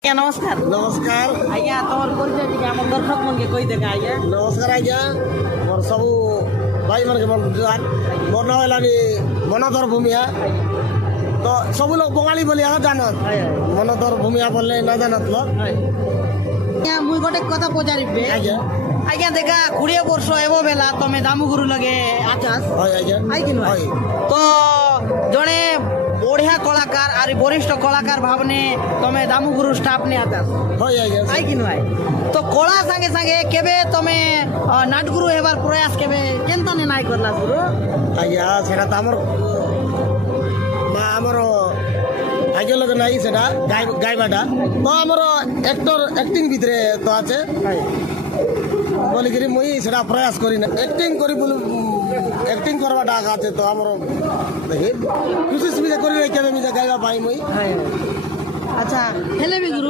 आज्ञा नमस्कार। नमस्कार आज्ञा तोर परिचय टिके हम दर्शक मन के कहि देगा आज्ञा। नमस्कार आज्ञा मोर सब भाई मन के जुआर मोर नाम हलानी मनोधर भूमिया तो सब लोग बंगाली बोलिया जानत मनोधर भूमिया बोलले ना जानत लोग आज्ञा मुई गोटे कथा पचारिबे आज्ञा आज्ञा देखा 20 वर्ष एबो बेला तमे दामुगुरु लगे आचास होय आज्ञा आई किन होय तो जणे बढ़िया कलाकार और वरिष्ठ कलाकार भावने तमे दामुगुरु स्टाफ ने आचास होय आज्ञा आई किन भाई तो कला संगे संगे केबे तमे नाटगुरु हेबार प्रयास केबे केनता ने नाय करला गुरु आज्ञा सेटा त हमर आगे लगे नहीं सेटा गायबाटा तो हमर एक्टिंग भितरे तो आछे बोलिकरी मुई सेटा प्रयास करी ना एक्टिंग करवाटा आछे तो हमर देखि कोशिश भी करी केबे मिजा गायबा पाई मुई अच्छा हेले भी गुरु